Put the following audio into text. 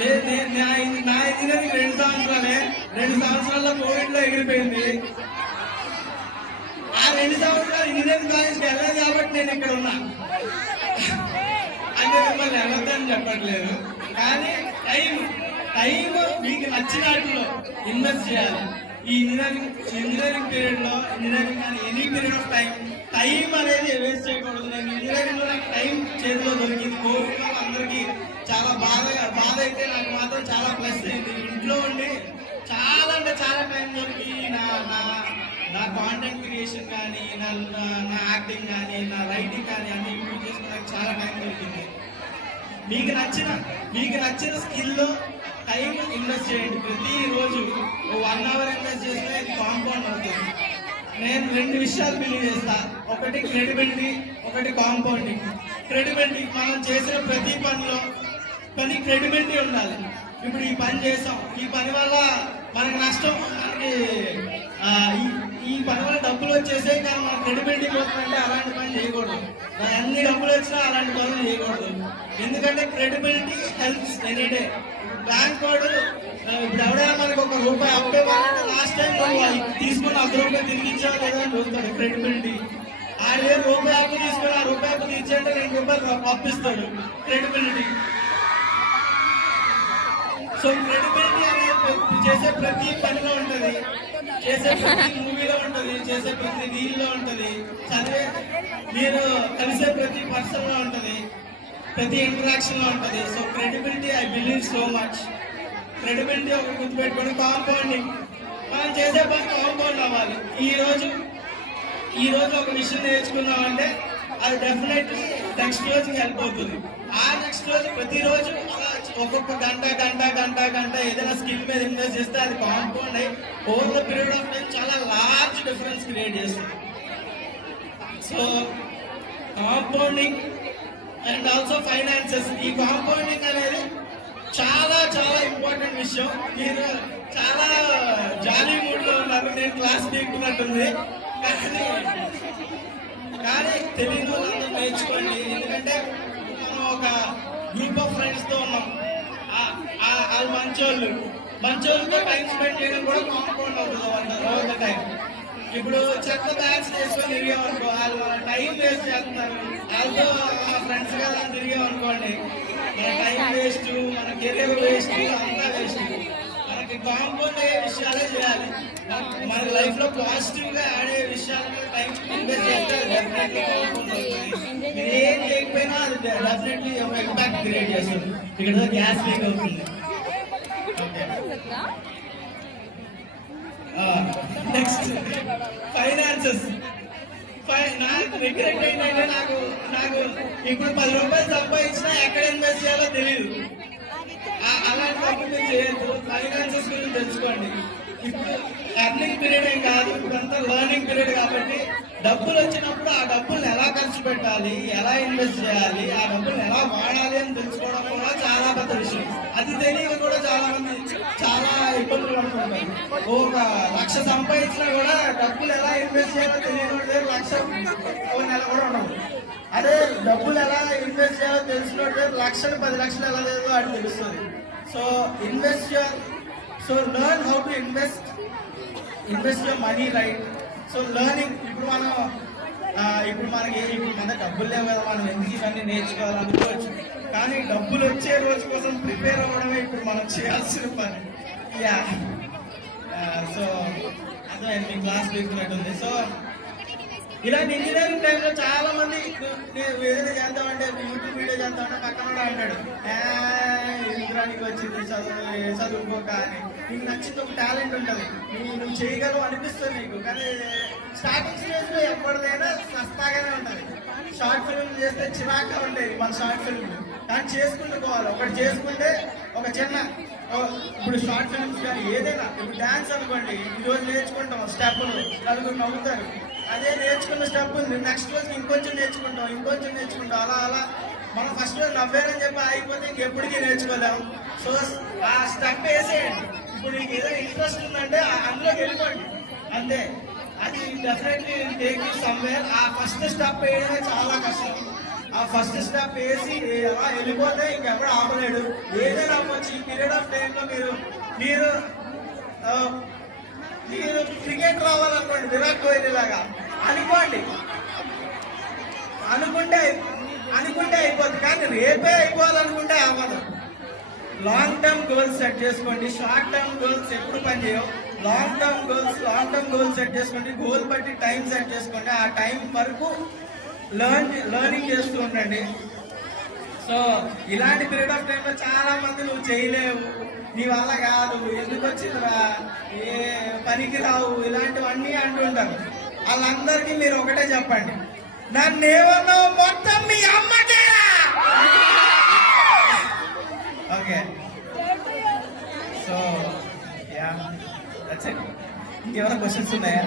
లేదు నా ఇంజనీరింగ్ 2 సంవత్సరాలే. 2 సంవత్సరాల్లో కోవిడ్ లో ఎగిరిపోయింది. ఆ 2 సంవత్సరాలు ఇంజనీరింగ్ కాలేజ్కి వెళ్ళలేదు కాబట్టి నేను ఇక్కడ ఉన్నా. అంటే మిమ్మల్ని వెళ్ళొద్దని చెప్పట్లేదు, కానీ టైం మీకు నచ్చిన వాటిలో ఇన్వెస్ట్ చేయాలి. ఈ ఇంజనీరింగ్ పీరియడ్ లో, ఇంజనీరింగ్ కానీ ఎనీ పీరియడ్ ఆఫ్ టైం అనేది వేస్ట్ చేయకూడదు. నేను ఇంజనీరింగ్ లో నాకు టైం చేతిలో దొరికింది. కోవిడ్ వల్ల అందరికీ చాలా బాధ అయితే నాకు మాత్రం చాలా ప్లస్ అయింది. ఇంట్లో ఉండి చాలా అంటే చాలా టైం దొరికి నా కాంటెంట్ క్రియేషన్ కానీ, నా యాక్టింగ్ కానీ, నా రైటింగ్ కానీ అన్ని ఇంప్రూవ్ చేసుకోవడానికి చాలా టైం దొరికింది. మీకు నచ్చిన స్కిల్లో టైం ఇన్వెస్ట్ చేయండి. ప్రతిరోజు 1 అవర్ ఇన్వెస్ట్ చేస్తే ఇది కాంపౌండ్ అవుతుంది. నేను 2 విషయాలు బిలీవ్ చేస్తా. ఒకటి క్రెడిబిలిటీ, ఒకటి కాంపౌండింగ్. క్రెడిబిలిటీ, మనం చేసిన ప్రతి పనిలో క్రెడిబిలిటీ ఉండాలి. ఇప్పుడు ఈ పని చేసాం, ఈ పని వల్ల మనకి నష్టం, ఈ పని వల్ల డబ్బులు వచ్చేసాయి కానీ మన క్రెడిబిలిటీ పోతుందంటే అలాంటి పని చేయకూడదు. అన్ని డబ్బులు వచ్చినా అలాంటి పనులు చేయకూడదు. ఎందుకంటే credibility helps any day. Bank వాడు ఇప్పుడు ఎవడైనా మనకి ₹1 అప్పేవాళ్ళంటే లాస్ట్ టైం తీసుకుని ₹100 తిరిగి ఇచ్చావు లేదా అని చూస్తాడు క్రెడిబిలిటీ. ఆడే ₹1 అప్పు తీసుకుని ఆ ₹1 అప్పు తీర్చంటే ₹2 అప్పిస్తాడు క్రెడిబిలిటీ. సో క్రెడిబిలిటీ అనేది చేసే ప్రతి పనిలో ఉంటుంది, చేసే ప్రతి మూవీలో ఉంటుంది, చేసే ప్రతి రీల్లో ఉంటుంది, మీరు కలిసే ప్రతి పర్సన్ లో ఉంటుంది, ప్రతి ఇంటరాక్షన్ లో ఉంటుంది. So credibility I believe so much. Credibility ఒక గుర్తుపెట్టుకొని కాంపౌండింగ్, మనం చేసే పని కాంపౌండ్ అవ్వాలి. ఈ రోజు ఒక విషయం నేర్చుకున్నామంటే అది డెఫినెట్లీ నెక్స్ట్ రోజుకి హెల్ప్ అవుతుంది. ఆ నెక్స్ట్ రోజు ప్రతిరోజు ఒక్కొక్క గంట ఏదైనా స్కిల్ మీద ఇన్వెస్ట్ చేస్తే అది కాంపౌండ్ అయ్యి over the period of time చాలా లార్జ్ డిఫరెన్స్ క్రియేట్ చేస్తుంది. So compounding and also finances. ఈ కాంపౌండింగ్ అనేది చాలా చాలా ఇంపార్టెంట్ విషయం. మీరు చాలా జాలీ మూడ్ లో ఉన్నారు, నేను క్లాస్ పీకున్నట్టుంది, కానీ తెలియని వాళ్ళందరూ నేర్చుకోండి. ఎందుకంటే మనం ఒక గ్రూప్ ఆఫ్ ఫ్రెండ్స్ తో ఉన్నాం, వాళ్ళు మంచోళ్ళతో టైం స్పెండ్ చేయడం కూడా కాంపౌండ్ అవుతుంది ఓవర్ టైం. ఇప్పుడు చెత్త బ్యాగ్స్ చేసుకొని తిరిగామనుకో, వాళ్ళు టైం వేస్ట్ చేస్తున్నారు. వాళ్ళతో ఫ్రెండ్స్ గా తిరిగామనుకోండి, మన టైం వేస్ట్, మన కెరీర్ వేస్ట్, అంతా వేస్ట్. మనకి కాంపౌండ్ అయ్యే విషయాలే చేయాలి. మన లైఫ్ లో పాజిటివ్ గా ఆడే విషయాలను టైం ఇన్వెస్ట్ చేస్తే డెఫినెట్లీ కాంపౌండ్ అవుతుంది. మీరు ఏం చేయకపోయినా అది డెఫినెట్లీ ఒక ఇంపాక్ట్ క్రియేట్ చేస్తుంది. ఇక్కడ గ్యాస్ లీక్ అవుతుంది. Next finances. నాకు రిగ్రెట్ ఏంటంటే నాకు ఇప్పుడు ₹10 సంపాదించినా ఎక్కడ ఇన్వెస్ట్ చేయాలో తెలియదు. అలాంటి తప్పులు చేయొద్దు. ఫైనాన్సెస్ గురించి తెలుసుకోండి. ఇప్పుడు ఎర్నింగ్ పీరియడ్ ఏం కాదు, ఇప్పుడంతా లర్నింగ్ పీరియడ్ కాబట్టి డబ్బులు వచ్చినప్పుడు ఆ డబ్బుల్ని ఎలా ఖర్చు పెట్టాలి, ఎలా ఇన్వెస్ట్ చేయాలి, ఆ డబ్బుల్ని ఎలా వాడాలి అని తెలుసుకోవడం కూడా చాలా పెద్ద విషయం. అది తెలియక కూడా చాలా మంది చాలా ఇబ్బందులు పడుతుంటారు. ఒక 1,00,000 సంపాదించినా కూడా డబ్బులు ఎలా ఇన్వెస్ట్ చేయాలో తెలియదు. 1,00,000 నెల కూడా ఉండవు. అదే డబ్బులు ఎలా ఇన్వెస్ట్ చేయాలో తెలిసినట్టు 1,00,000 10 లక్షలు ఎలా లేదో అది తెలుస్తుంది. So learn how to invest your money, right? So learning. ఇప్పుడు మనకి మన డబ్బులు లేవు కదా, మనం ఎందుకు ఇవన్నీ నేర్చుకోవాలనుకోవచ్చు, కానీ డబ్బులు వచ్చే రోజు కోసం ప్రిపేర్ అవ్వడమే ఇప్పుడు మనం చేయాల్సిన పని. సో అదే మీ క్లాస్ తీసుకున్నట్టుంది. సో ఇలాంటి ఇంజనీరింగ్ టైంలో చాలా మంది ఏదైనా చేద్దామంటే, యూట్యూబ్ వీడియో చేద్దామంటే పక్కన కూడా అంటాడు, ఇంద్రానికి వచ్చింది చదువుకోక అని. నీకు నచ్చింది ఒక టాలెంట్ ఉంటుంది, నువ్వు చేయగలవు అనిపిస్తుంది నీకు, కానీ స్టార్టింగ్ స్టేజ్ లో ఎప్పటిదైనా సస్తాగానే ఉంటుంది. షార్ట్ ఫిల్మ్ చేస్తే చిరాగ్గా ఉంటాయి మన షార్ట్ ఫిల్మ్, కానీ చేసుకుంటూ పోవాలి. ఒకటి చేసుకుంటే ఒక చిన్న, ఇప్పుడు షార్ట్ ఫిల్మ్స్ కానీ ఏదైనా, ఇప్పుడు డాన్స్ అనుకోండి, ఈ రోజు నేర్చుకుంటాం స్టెప్పులు, నలుగురు నవ్వుతారు. అదే నేర్చుకున్న స్టెప్ నెక్స్ట్ రోజు ఇంకొంచెం నేర్చుకుంటాం. అలా మనం ఫస్ట్ రోజు నవ్వారని చెప్పి అయిపోతే ఇంకెప్పటికీ నేర్చుకోలేము. సో ఆ స్టెప్ వేసేయండి. ఇప్పుడు నీకు ఏదైనా ఇంట్రెస్ట్ ఉందంటే అందులోకి వెళ్ళిపోండి అంతే. అది డెఫినెట్లీ టేక్ యూ సమ్వేర్. ఆ ఫస్ట్ స్టెప్ వేయడమే చాలా కష్టం. ఆ ఫస్ట్ స్టెప్ వేసి అలా వెళ్ళిపోతే ఇంకెప్పుడు ఆపలేడు. ఏదైనా అవ్వచ్చు. ఈ పీరియడ్ ఆఫ్ టైంలో మీరు ఆ, మీరు క్రికెట్ రావాలనుకోండి, విరాట్ కోహ్లీ లాగా అనుకోండి, అనుకుంటే అయిపోద్ది. కానీ రేపే అయిపోవాలనుకుంటే అవ్వదు. లాంగ్ టర్మ్ గోల్స్ సెట్ చేసుకోండి. షార్ట్ టర్మ్ గోల్స్ ఎప్పుడు పనిచేయవు. లాంగ్ టర్మ్ గోల్స్ సెట్ చేసుకోండి. గోల్ బట్టి టైం సెట్ చేసుకోండి. ఆ టైం వరకు లెర్నింగ్ చేస్తూ ఉండండి. సో ఇలాంటి పీరియడ్ ఆఫ్ టైంలో చాలా మంది నువ్వు చేయలేవు, నీ వల్ల కాదు, ఎందుకు వచ్చిందిరా, ఏ పనికి రావు, ఇలాంటివన్నీ అంటుంటారు. వాళ్ళందరికీ మీరు ఒకటే చెప్పండి, నన్నేమన్నా మొత్తం మీ అమ్మకేరా. Okay, so yeah that's it. ఇంకేమైనా క్వశ్చన్స్ ఉన్నాయా?